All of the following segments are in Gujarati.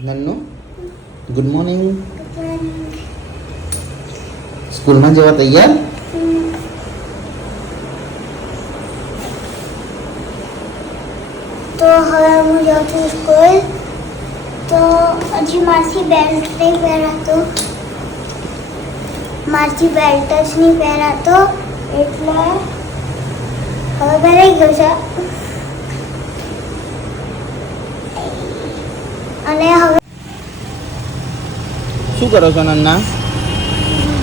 નન્નુ ગુડ મોર્નિંગ. સ્કૂલમાં જવા તૈયાર? તો હવે હું જાઉં છું સ્કૂલ. તો હજી માસી બેલ્ટ નહીં પહેરાતો, માસી બેલ્ટ જ નહીં પહેરાતો એટલે હવે પહેરાઈ ગયો છે. અને હવે શું કરો છો નન્ના?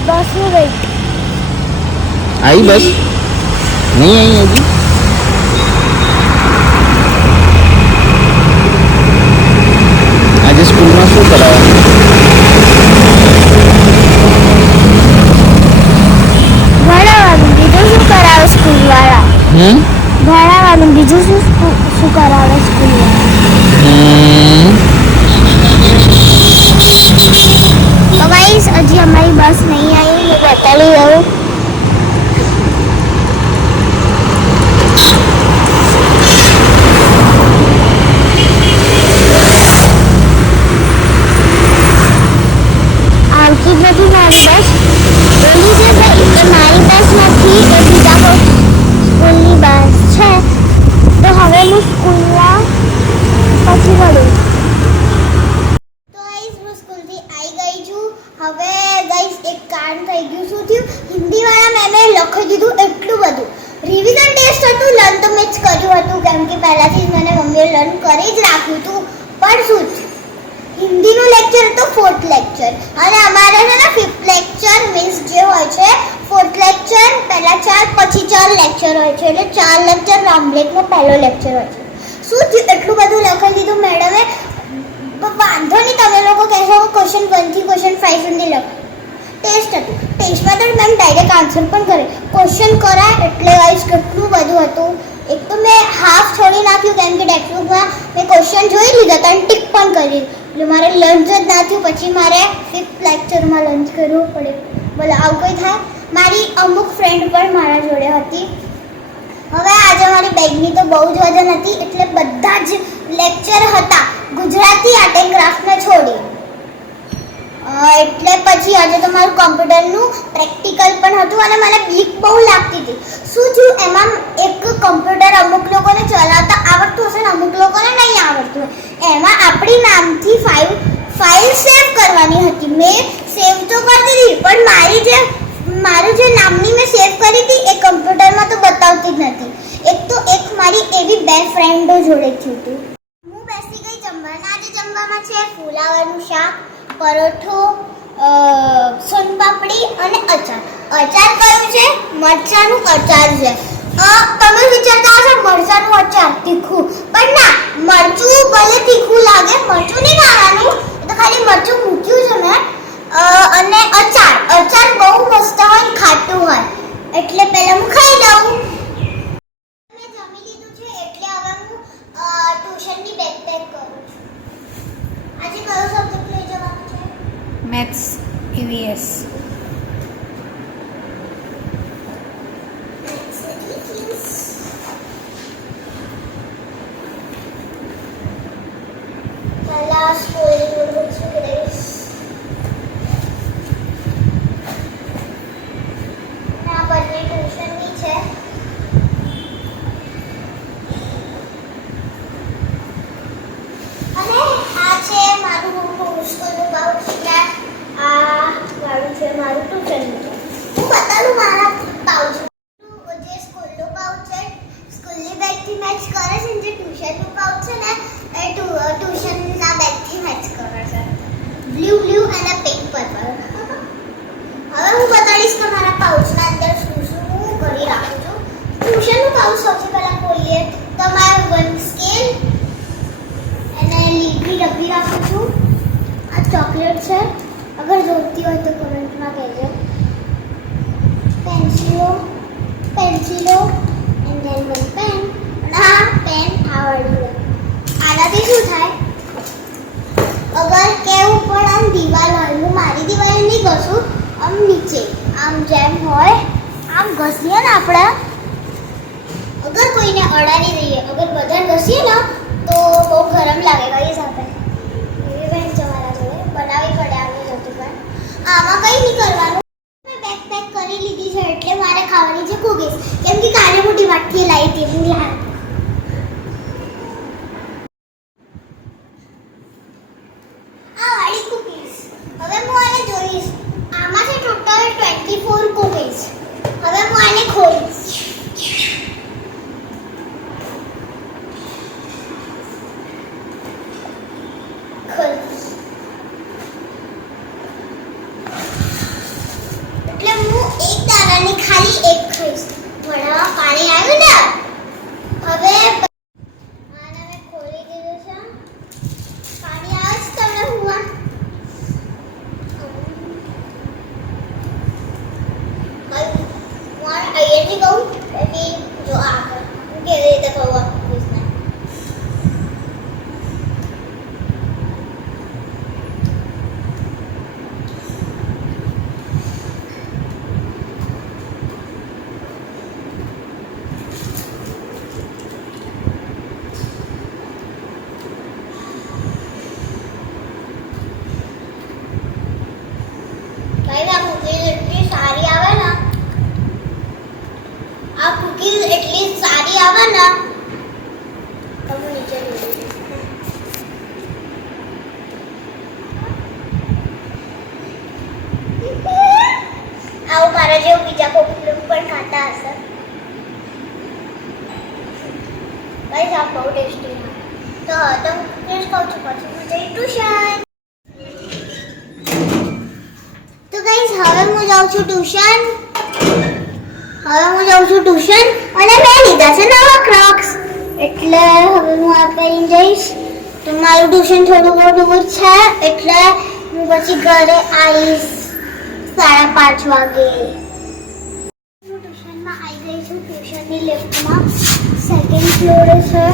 બસનું વેઇટ. આવી બસ? નહીં આવી હજી? આજે સ્કૂલમાં શું કરાવવાનું? ભણાવવાનું, બીજું શું કરાવે સ્કૂલવાળા? ભણાવવાનું, બીજું શું કરાવે સ્કૂલવાળા? તો ગાઈસ હજી અમારી બસ નહીં આવી, હું બતાવી દઉં. આવતી જ નથી મારી બસ. ઓલી જે ભાઈ એ મારી બસ નથી, એ બીજા સ્કૂલની બસ છે. તો હવે હું સ્કૂલમાં પછી વળું. તો ગાઈસ હું સ્કૂલથી આવી ગઈ છું. હવે ગાઈસ એક કામ થઈ ગયું. શું થયું? હિન્દીવાળા મેમે લખી દીધું એટલું બધું. રિવિઝન ટેસ્ટ હતું, લર્ન તો મેં જ કર્યું હતું કેમ કે પહેલાથી જ મને મમ્મીએ લર્ન કરી જ રાખ્યું હતું. પણ શું હિન્દીનું લેક્ચર હતો 4th લેક્ચર અને અમારે છે ને 5th લેક્ચર મીન્સ જે હોય છે 4th લેક્ચર પહેલા 4 પછી 4 લેક્ચર હોય છે એટલે 4 લેક્ચર રામલેકનો પહેલો લેક્ચર હોય છે. શું થયું? એટલું બધું લખી દીધું મેડમે. વાંધો નહીં, તમે લોકો કહેશો ક્વેશ્ચન 1 થી ક્વેશ્ચન 5 સુધી લખો. ટેસ્ટ હતું, ટેસ્ટમાં તો મેમ ડાયરેક્ટ આન્સર પણ કરે. ક્વેશ્ચન કરાય એટલે ગાઈસ કેટલું બધું હતું. એક તો મેં હાફ છોડી નાખ્યું કેમ કે ટેક્સ્ટબુકમાં મેં ક્વેશ્ચન જોઈ લીધા હતા અને ટીક પણ કરી એટલે મારે લંચ જ ના થયું. પછી મારે 5th લેક્ચરમાં લંચ કરવું પડે. બોલો આવું કંઈ થાય? મારી અમુક ફ્રેન્ડ પણ મારા જોડે હતી. હવે આજે મારી બેગની તો બહુ જ વજન હતી એટલે બધા જ લેક્ચર હતા ગુજરાતી આર્ટ એન્ડ ક્રાફ્ટને છોડી. એટલે પછી આજે તો મારું કોમ્પ્યુટરનું પ્રેક્ટિકલ પણ હતું અને મને બીક બહુ લાગતી હતી. શું થયું? એમાં એક કોમ્પ્યુટર અમુક લોકોને ચલાવતા આવડતું હશે ને અમુક લોકોને નહીં આવડતું હોય. એમાં આપણી નામથી ફાઇલ સેવ કરવાની હતી. મેં સેવ તો કરી દીધી પણ મારું જે નામની મેં સેવ કરી હતી એ કોમ્પ્યુટરમાં તો બતાવતી જ નથી. એક મારી એવી બે ફ્રેન્ડો જોડે થયું હતું. હું બેસી ગઈ જમવાના. આજે જમવામાં છે ફુલાવરનું શાક, પરોઠો, સોનપાપડી અને અચાર. અચાર કયું છે? મરચાંનું અચાર છે. તમે વિચારતા હશો મરચાંનું અચાર તીખું, પણ ના, મરચું ભલે તીખું લાગે, મરચું નહીં ખાવાનું, તો ખાલી મરચું મૂક્યું છે મેં. અને અચાર બહુ મસ્ત હોય, ખાટું હોય એટલે પહેલા હું ખાઈ લઉં. મેં જમી લીધું છે એટલે હવે હું ટ્યુશનની બેગ પેક કરું છું. આજે કયો સબ્જેક્ટ લઈ જવાનો છે? Maths EVS. પહેલા સ્કૂલની નોટબુક્સ લઈશ. આ બધી ટ્યુશનની છે. અને આ છે મારું સ્કૂલનું પાઉચ. આ વાળું છે મારું ટ્યુશનનું. હું બતાવું મારા પાઉચ. જે સ્કૂલનું પાઉચ છે સ્કૂલની બેગથી મેચ કરે છે, જે ટ્યુશનનું પાઉચ છે ને એ ટ્યુશનના બેગથી મેચ કરે છે. બ્લુ અને પિંક પર્પલ. હવે હું બતાડીશ કે મારા પાઉચના અંદર શું હું કરી રાખું છું. ટ્યુશનનું પાઉચ સૌથી પહેલાં ખોલીએ તો મારે 1 સ્કેલ અને લીલી ડબ્બી રાખું છું. આ ચોકલેટ છે, અગર જોઈતી હોય તો કમેન્ટમાં કહેજો. પેન્સિલો એન્ડ ધેન 1 પેન. અને આ પેન આવડ્યું. આનાથી શું થાય? અગર કેવું પણ આમ દિવાલ હોય, હું મારી દિવાલ નહીં ઘસું, આમ નીચે આમ જેમ હોય આમ ઘસીએ ને આપણે, અગર કોઈને અડાડી દઈએ, અગર બધા ઘસીએ ને તો બહુ ગરમ લાગે. કઈ સાથે બહુ ટેસ્ટી તો હું ટેસ્ટ કહું છું પછી હું જઈ ટ્યુશન તો ગાઈસ હવે હું જાઉં છું ટ્યુશન અને મેં લીધા છે નવા ક્રોક્સ એટલે હવે હું આ પહેરીને જઈશ તો મારું ટ્યુશન થોડું દૂર છે એટલે હું પછી ઘરે આવીશ 5:30 વાગે હું ટ્યુશનમાં આવી ગઈ છું ટ્યુશનની લિફ્ટમાં સેકન્ડ ફ્લોરે છે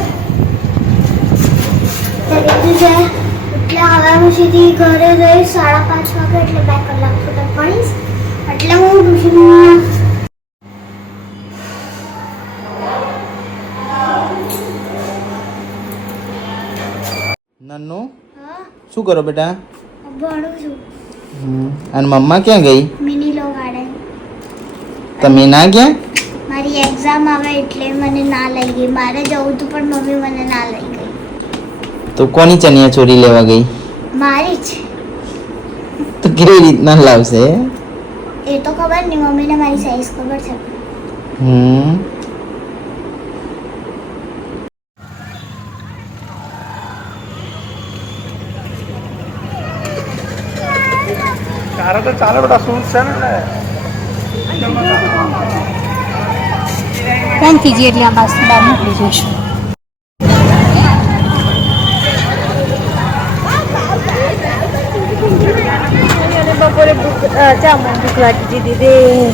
એટલે હવે હું સીધી ઘરે જઈશ 5:30 વાગે એટલે 2 કલાક સુધી ભણીશ એટલે હું ટ્યુશનમાં નન્નુ શું કરો બેટા? ભણું છું અને મમ્મા ક્યાં ગઈ? મિની લો ગાર્ડન તમે ના ગયા? મારી એક્ઝામ આવે એટલે મને ના લઈ ગઈ મારે જવું હતું પણ મમ્મી મને ના લઈ ગઈ તો કોની ચણિયા ચોરી લેવા ગઈ? મારી જ તો કેવી રીતના લાવશે? એ તો ખબર નહીં મમ્મીને મારી સાઈઝ ખબર છે તારે તો ચાલે બેટા શૂઝ છે ને ફોન કીજીએ એટલે આ બસ બહાર નીકળી જઈશું બપોરે ભૂખ લાગી દીદી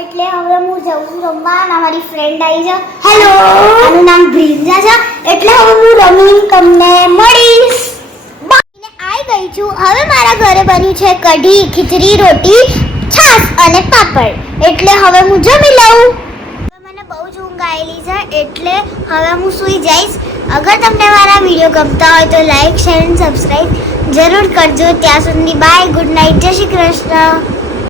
એટલે હવે હું જાઉં છું રમવા અને મારી ફ્રેન્ડ આવી છે હેલો આનું નામ બ્રિન્જા છે એટલે હવે હું રમીને તમને મળીશ બાઈને આવી ગઈ છું હવે મારા ઘરે બન્યું છે કઢી ખીચડી રોટી છાશ અને પાપડ એટલે હવે હું જમી લઉં હવે મને બહુ જ ઊંઘ આવેલી છે એટલે હવે હું સૂઈ જઈશ અગર તમને મારા વિડીયો ગમતા હોય તો લાઈક શેર અને સબસ્ક્રાઈબ જરૂર કરજો ત્યાં સુધી બાય ગુડ નાઇટ જય શ્રી કૃષ્ણ